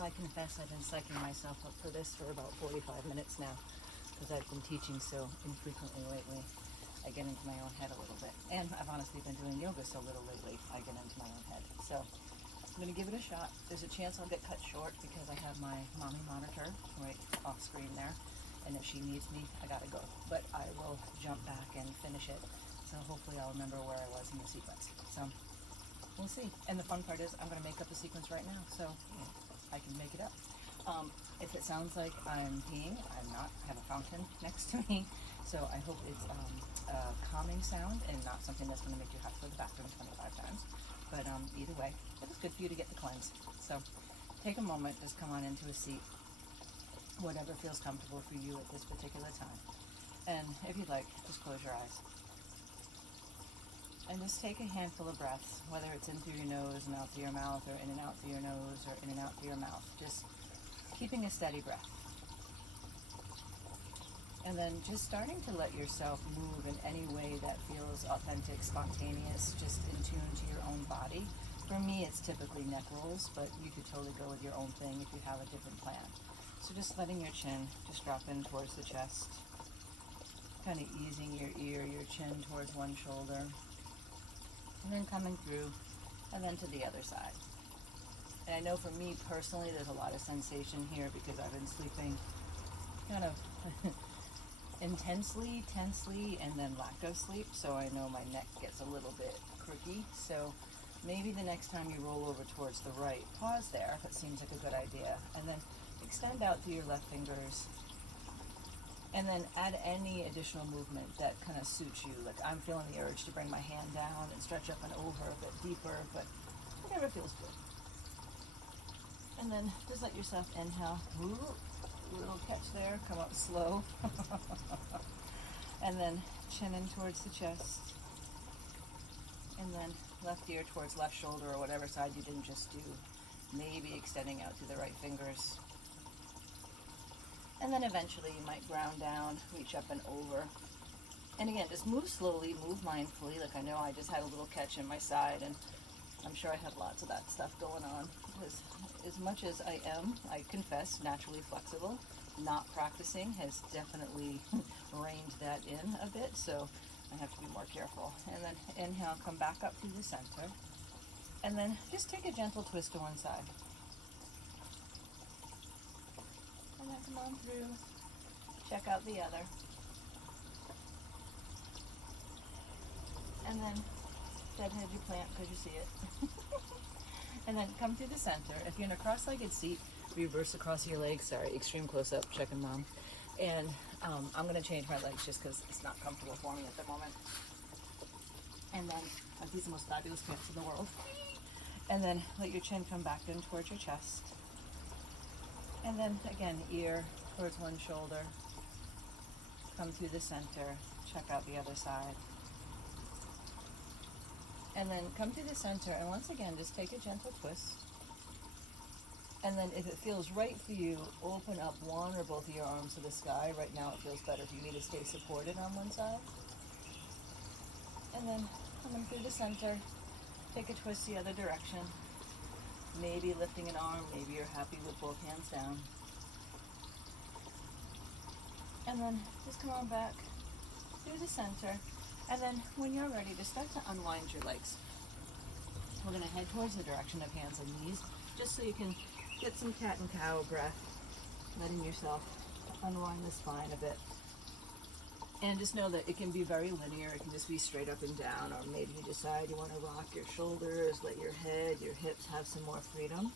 So I confess I've been psyching myself up for this for about 45 minutes now because I've been teaching so infrequently lately. I get into my own head a little bit. And I've honestly been doing yoga so little lately, I get into my own head. So I'm going to give it a shot. There's a chance I'll get cut short because I have my mommy monitor right off screen there. And if she needs me, I got to go. But I will jump back and finish it. So hopefully I'll remember where I was in the sequence. So we'll see. And the fun part is I'm going to make up a sequence right now. So I can make it up. If it sounds like I'm peeing, I'm not. I have a fountain next to me. So I hope it's a calming sound and not something that's going to make you have to go to the bathroom 25 times. But either way, it's good for you to get the cleanse. So take a moment, just come on into a seat, whatever feels comfortable for you at this particular time. And if you'd like, just close your eyes. And just take a handful of breaths, whether it's in through your nose and out through your mouth, or in and out through your nose, or in and out through your mouth. Just keeping a steady breath. And then just starting to let yourself move in any way that feels authentic, spontaneous, just in tune to your own body. For me, it's typically neck rolls, but you could totally go with your own thing if you have a different plan. So just letting your chin just drop in towards the chest, kind of easing your ear, your chin towards one shoulder, and then coming through, and then to the other side. And I know for me personally, there's a lot of sensation here because I've been sleeping kind of intensely, tensely, and then lacto sleep, so I know my neck gets a little bit crooky. So maybe the next time you roll over towards the right, pause there if it seems like a good idea, and then extend out through your left fingers, and then add any additional movement that kind of suits you. Like I'm feeling the urge to bring my hand down and stretch up and over a bit deeper, but whatever feels good. And then just let yourself inhale. Ooh, little catch there, come up slow. And then chin in towards the chest. And then left ear towards left shoulder or whatever side you didn't just do. Maybe extending out to the right fingers. And then eventually you might ground down, reach up and over. And again, just move slowly, move mindfully. Like I know I just had a little catch in my side, and I'm sure I have lots of that stuff going on. Because as much as I am, I confess, naturally flexible, not practicing has definitely reined that in a bit. So I have to be more careful. And then inhale, come back up through the center. And then just take a gentle twist to one side. And then come on through, check out the other. And then deadhead your plant because you see it. And then come through the center. If you're in a cross-legged seat, reverse across your legs. Sorry, extreme close-up, checking mom. And I'm going to change my legs just because it's not comfortable for me at the moment. And then, these are the most fabulous pants in the world. And then let your chin come back in towards your chest. And then again, ear towards one shoulder, come through the center, check out the other side. And then come to the center, and once again, just take a gentle twist. And then if it feels right for you, open up one or both of your arms to the sky. Right now it feels better for you to stay supported on one side. And then coming through the center, take a twist the other direction. Maybe lifting an arm, maybe you're happy with both hands down. And then just come on back through the center. And then when you're ready, just start to unwind your legs. We're going to head towards the direction of hands and knees, just so you can get some cat and cow breath, letting yourself unwind the spine a bit. And just know that it can be very linear. It can just be straight up and down, or maybe you decide you want to rock your shoulders, let your head, your hips have some more freedom.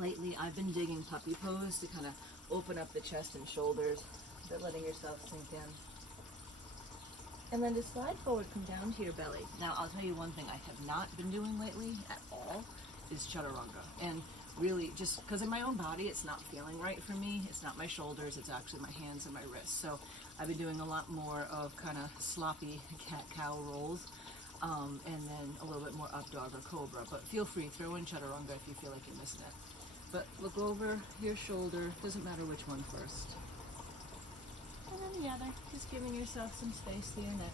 Lately, I've been digging puppy pose to kind of open up the chest and shoulders, but letting yourself sink in. And then to slide forward, come down to your belly. Now, I'll tell you one thing I have not been doing lately at all is chaturanga. And really, just because in my own body, it's not feeling right for me. It's not my shoulders, it's actually my hands and my wrists. So I've been doing a lot more of kind of sloppy cat-cow rolls, and then a little bit more up dog or cobra. But feel free, throw in chaturanga if you feel like you're missing it. But look over your shoulder, doesn't matter which one first. And then the other, just giving yourself some space through your neck.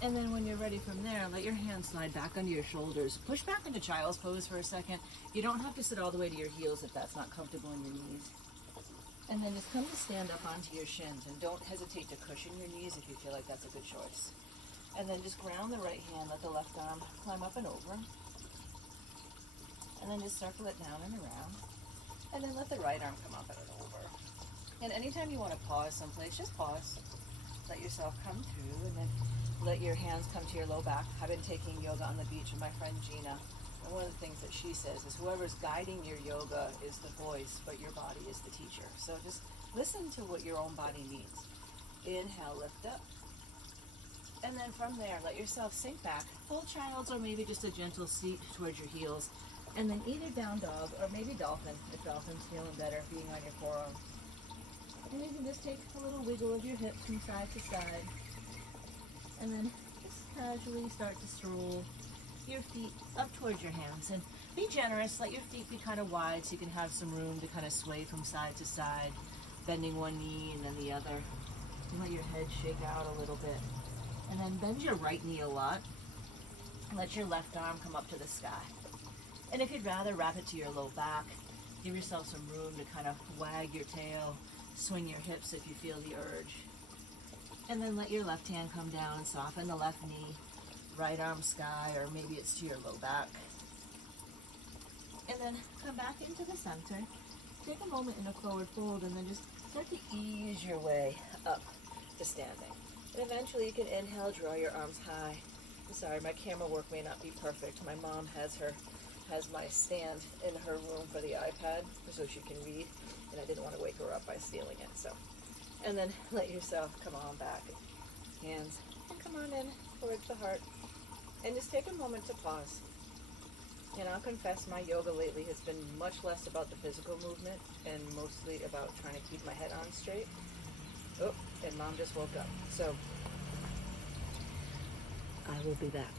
And then when you're ready from there, let your hands slide back under your shoulders. Push back into child's pose for a second. You don't have to sit all the way to your heels if that's not comfortable in your knees. And then just come to stand up onto your shins, and don't hesitate to cushion your knees if you feel like that's a good choice. And then just ground the right hand, let the left arm climb up and over. And then just circle it down and around. And then let the right arm come up and over. And anytime you want to pause someplace, just pause. Let yourself come through, and then let your hands come to your low back. I've been taking yoga on the beach with my friend Gina. And one of the things that she says is whoever's guiding your yoga is the voice, but your body is the teacher. So just listen to what your own body needs. Inhale, lift up. And then from there, let yourself sink back. Full child's or maybe just a gentle seat towards your heels. And then either down dog or maybe dolphin, if dolphin's feeling better being on your forearm. And you can just take a little wiggle of your hips from side to side. And then just casually start to stroll your feet up towards your hands. And be generous, let your feet be kind of wide so you can have some room to kind of sway from side to side, bending one knee and then the other. And let your head shake out a little bit. And then bend your right knee a lot. Let your left arm come up to the sky. And if you'd rather, wrap it to your low back. Give yourself some room to kind of wag your tail, swing your hips if you feel the urge. And then let your left hand come down, soften the left knee, right arm sky, or maybe it's to your low back. And then come back into the center. Take a moment in a forward fold, and then just start to ease your way up to standing. And eventually you can inhale, draw your arms high. I'm sorry, my camera work may not be perfect. My mom has my stand in her room for the iPad so she can read, and I didn't want to wake her up by stealing it. So, and then let yourself come on back, hands, and come on in towards the heart, and just take a moment to pause. And I'll confess, my yoga lately has been much less about the physical movement and mostly about trying to keep my head on straight. Oh, and Mom just woke up, so I will be back.